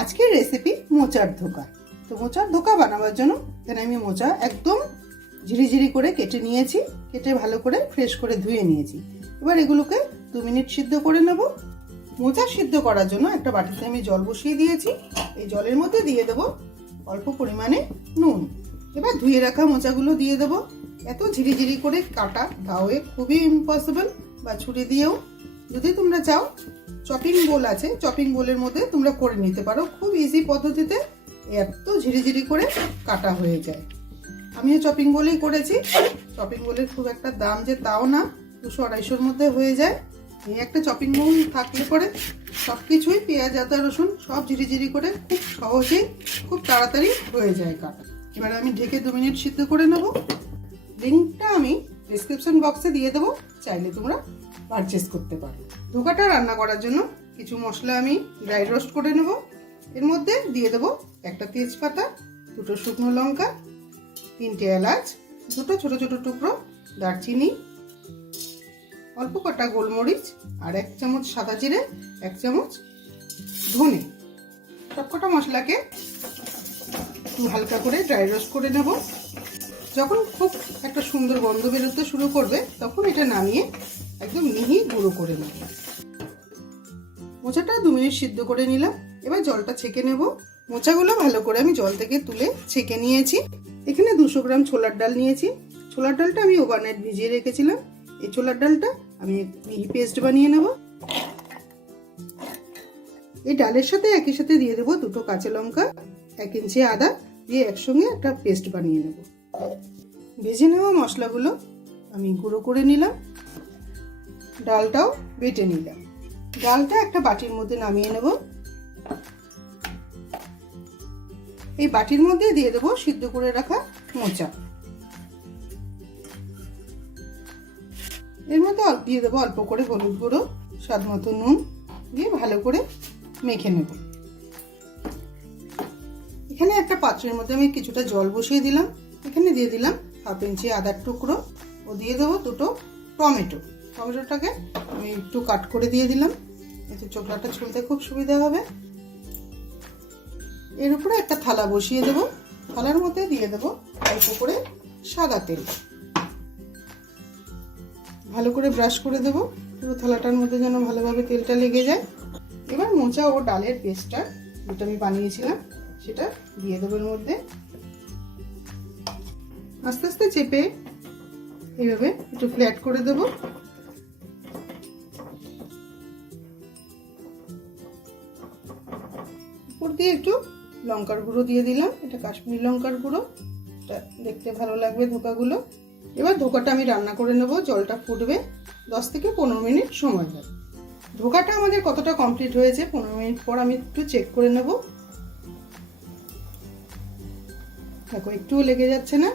আজকের রেসিপি মোচার ধোকা। তো মোচার ধোকা বানাবার জন্য এখানে আমি মোচা একদম ঝিরিঝিরি করে কেটে নিয়েছি, কেটে ভালো করে ফ্রেশ করে ধুয়ে নিয়েছি। এবার এগুলোকে দু মিনিট সিদ্ধ করে নেব। মোচা সিদ্ধ করার জন্য একটা বাটিতে আমি জল বসিয়ে দিয়েছি। এই জলের মধ্যে দিয়ে দেবো অল্প পরিমাণে নুন। এবার ধুয়ে রাখা মোচাগুলো দিয়ে দেবো। এত ঝিরিঝিরি করে কাটা তাওয়ে খুবই ইম্পসিবল বা ছুরি দিয়েও। যদি তোমরা চাও চপিং বোল আছে। চপিং বোলের মধ্যে তোমরা করে নিতে পারো। খুব ইজি পদ্ধতিতে এত ঝিরিঝিরি করে কাটা হয়ে যায়। আমিও চপিং বলেই করেছি। চপিং বলের খুব একটা দাম যে তাও না, দুশো আড়াইশোর মধ্যে হয়ে যায়। এই একটা চপিং বোল থাকলে পরে সব কিছুই পেঁয়াজ, আদা, রসুন সব ঝিরিঝিরি করে খুব সহজেই খুব তাড়াতাড়ি হয়ে যায় কাটা। এবার আমি ঢেকে দু মিনিট সিদ্ধ করে নেব। লিঙ্কটা আমি ডিসক্রিপশন বক্সে দিয়ে দেবো। চাইলে তোমরা পারচেস করতে পারো। ধোকাটা রান্না করার জন্য কিছু মশলা আমি ড্রাই রোস্ট করে নেব। এর মধ্যে দিয়ে দেবো একটা তেজপাতা, দুটো শুকনো লঙ্কা, তিনটে এলাচ, দুটো ছোট ছোট টুকরো দারচিনি, অল্প কটা গোলমরিচ আর এক চামচ সাদা জিরে, এক চামচ ধনে। সবকটা মশলাকে একটু হালকা করে ড্রাই রোস্ট করে নেব। যখন খুব একটা সুন্দর গন্ধ বেরোতে শুরু করবে, তখন এটা নামিয়ে একদম মিহি গুঁড়ো করে নেব মোচাটা দু মিনিট সিদ্ধ করে নিলাম। এবার জলটা ছেঁকে নেব। মোচাগুলো ভালো করে আমি জল থেকে তুলে ছেঁকে নিয়েছি। এখানে দুশো গ্রাম ছোলার ডাল নিয়েছি। ছোলার ডালটা আমি ওভারনাইট ভিজিয়ে রেখেছিলাম। এই ছোলার ডালটা আমি মিহি পেস্ট বানিয়ে নেব। এই ডালের সাথে একই সাথে দিয়ে দেবো দুটো কাঁচা লঙ্কা, এক ইঞ্চি আদা দিয়ে একসঙ্গে একটা পেস্ট বানিয়ে নেব। ভেজে নেওয়া মশলাগুলো আমি গুঁড়ো করে নিলাম। ডালটাও বেটে নিলাম। ডালটা একটা বাটির মধ্যে নামিয়ে নেব। এই বাটির মধ্যে দিয়ে দেবো সিদ্ধ করে রাখা মোচা। এর মধ্যে দিয়ে দেবো অল্প করে হলুদ গুঁড়ো, স্বাদ মতো নুন দিয়ে ভালো করে মেখে নেব। এখানে একটা পাত্রের মধ্যে আমি কিছুটা জল বসিয়ে দিলাম। এখানে দিয়ে দিলাম হাফ ইঞ্চি আদার টুকরো। ও দিয়ে দেবো দুটো টমেটো। টমেটোটাকে আমি একটু কাট করে দিয়ে দিলাম। এতে চোখলাটা ছুলতে খুব সুবিধা হবে। এর উপরে একটা থালা বসিয়ে দেব। থালার মধ্যে দিয়ে দেব অল্প করে সাদা তেল। ভালো করে ব্রাশ করে দেব। পুরো থালাটার মধ্যে যেন ভালোভাবে তেলটা লেগে যায়। এবার মোচা ও ডালের পেস্টটা যেটা আমি বানিয়েছিলাম, সেটা দিয়ে দেবো এর মধ্যে। আস্তে আস্তে চেপে এইভাবে একটু ফ্ল্যাট করে দেব। দিয়ে একটু লঙ্কার গুঁড়ো দিয়ে দিলাম। এটা কাশ্মীর লঙ্কার গুঁড়ো। এটা দেখতে ভালো লাগবে ধোকাগুলো। এবার ধোকাটা আমি রান্না করে নেব, জলটা ফুটবে। দশ থেকে পনেরো মিনিট সময় লাগবে ধোকাটা আমাদের কতটা কমপ্লিট হয়েছে পনেরো মিনিট পর আমি একটু চেক করে নেব। দেখো, একটুও লেগে যাচ্ছে না।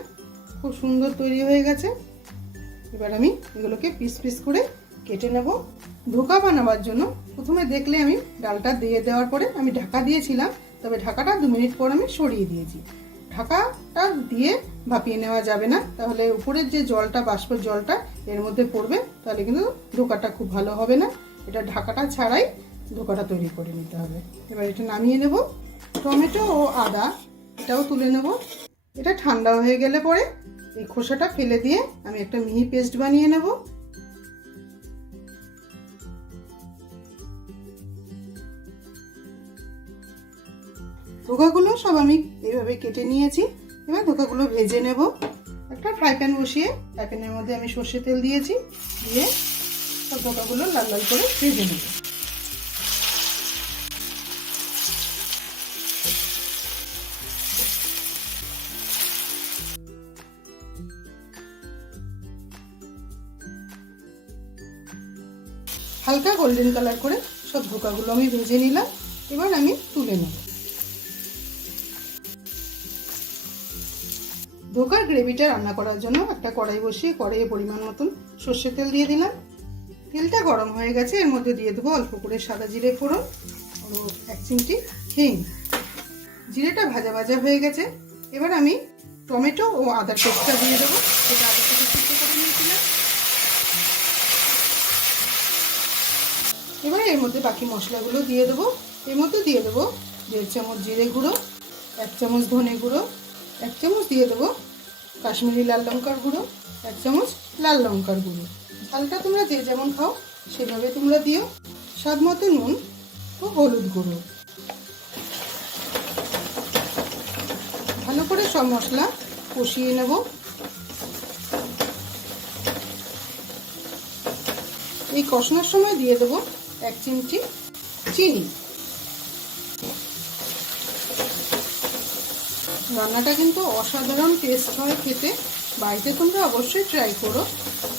খুব সুন্দর তৈরি হয়ে গেছে। এবার আমি এগুলোকে পিস পিস করে কেটে নেব। ধোকা বানাবার জন্য প্রথমে দেখলে আমি ডালটা দিয়ে দেওয়ার পরে আমি ঢাকা দিয়েছিলাম, তবে ঢাকাটা দু মিনিট পর আমি সরিয়ে দিয়েছি। ঢাকাটা দিয়ে ভাপিয়ে নেওয়া যাবে না, তাহলে উপরের যে জলটা বাষ্প জলটা এর মধ্যে পড়বে, তাহলে কিন্তু ধোকাটা খুব ভালো হবে না। এটা ঢাকাটা ছাড়াই ধোকাটা তৈরি করে নিতে হবে। এবার এটা নামিয়ে নেব। টমেটো ও আদা, এটাও তুলে নেব। এটা ঠান্ডা হয়ে গেলে পরে এই খোসাটা ফেলে দিয়ে আমি একটা মিহি পেস্ট বানিয়ে নেব। ধোকাগুলো সব আমি এইভাবে কেটে নিয়েছি। এবার ধোকাগুলো ভেজে নেব। একটা ফ্রাই প্যান বসিয়ে ফ্রাই প্যানের মধ্যে আমি সর্ষে তেল দিয়েছি। দিয়ে সব ধোকাগুলো লাল লাল করে ভেজে নেব। হালকা গোল্ডেন কালার করে সব ধোকাগুলো আমি ভেজে নিলাম। এবার আমি তুলে নেব। ধোকার গ্রেভিটা রান্না করার জন্য একটা কড়াই বসিয়ে কড়াইয়ে পরিমাণ মতন সর্ষের তেল দিয়ে দিলাম। তেলটা গরম হয়ে গেছে, এর মধ্যে দিয়ে দেবো অল্প করে সাদা জিরে ফোড়ন ও এক চিমটি হিং। জিরেটা ভাজা ভাজা হয়ে গেছে। এবার আমি টমেটো ও আদার পেস্টটা দিয়ে দেবো। সেটা আদা থেকে করে নিয়েছিলাম। এবার এর মধ্যে বাকি মশলাগুলো দিয়ে দেবো। এর মধ্যে দিয়ে দেবো দেড় চামচ জিরে গুঁড়ো, এক চামচ ধনে গুঁড়ো, এক চামচ দিয়ে দেবো কাশ্মীরি লাল লঙ্কার গুঁড়ো, এক চামচ লাল লঙ্কার গুঁড়ো। ঝালটা তোমরা যে যেমন খাও, সেভাবে তোমরা দিও। স্বাদ মতো নুন ও হলুদ গুঁড়ো। ভালো করে সব মশলা কষিয়ে নেব। এই কষানোর সময় দিয়ে দেবো এক চিমটি চিনি। রান্নাটা কিন্তু অসাধারণ টেস্ট হয় খেতে। বাড়িতে তোমরা অবশ্যই ট্রাই করো।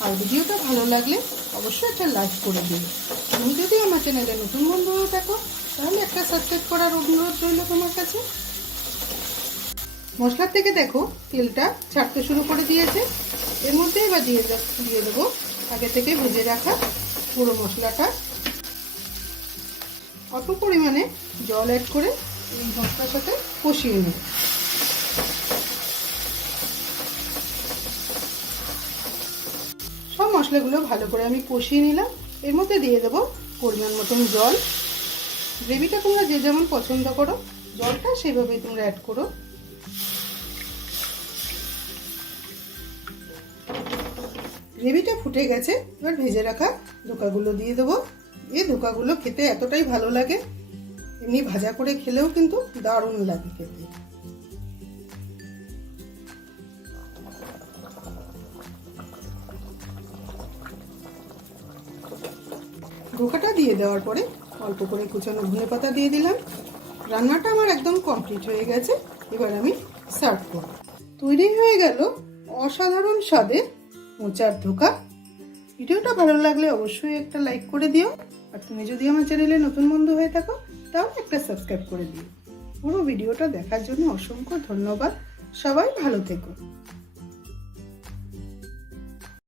আর ভিডিওটা ভালো লাগলে অবশ্যই একটা লাইক করে দিও। তুমি যদি আমার চ্যানেলে নতুন বন্ধু হয়ে থাকো, তাহলে একটা সাবস্ক্রাইব করার অনুরোধ রইল তোমার কাছে। মশলার থেকে দেখো, তেলটা ছাড়তে শুরু করে দিয়েছে। এর মধ্যে এবার দিয়ে দিয়ে দেবো। আগে থেকে ভেজে রাখা পুরো মশলাটা। অল্প পরিমাণে জল অ্যাড করে এই মশলার সাথে কষিয়ে নেব মশলাগুলো ভালো করে আমি কষিয়ে নিলাম। এর মধ্যে দিয়ে দেবো পরিমাণ মতন জল। গ্রেভিটা তোমরা যে যেমন পছন্দ করো, জলটা সেভাবেই তোমরা অ্যাড করো। গ্রেভিটা ফুটে গেছে, এবার ভেজে রাখা ধোকাগুলো দিয়ে দেবো। এই ধোকাগুলো খেতে এতটাই ভালো লাগে, এমনি ভাজা করে খেলেও কিন্তু দারুণ লাগে খেতে। ধোকাটা দিয়ে দেওয়ার পরে অল্প করে কুচানো ধনে পাতা দিয়ে দিলাম। রান্নাটা আমার একদম কমপ্লিট হয়ে গেছে। এবার আমি সার্ভ করব। তৈরি হয়ে গেল অসাধারণ স্বাদে মোচার ধোকা। ভিডিওটা ভালো লাগলে অবশ্যই একটা লাইক করে দিও। আর তুমি যদি আমার চ্যানেলে নতুন বন্ধু হয়ে থাকো তাও একটা সাবস্ক্রাইব করে দিও। পুরো ভিডিওটা দেখার জন্য অসংখ্য ধন্যবাদ। সবাই ভালো থেকো।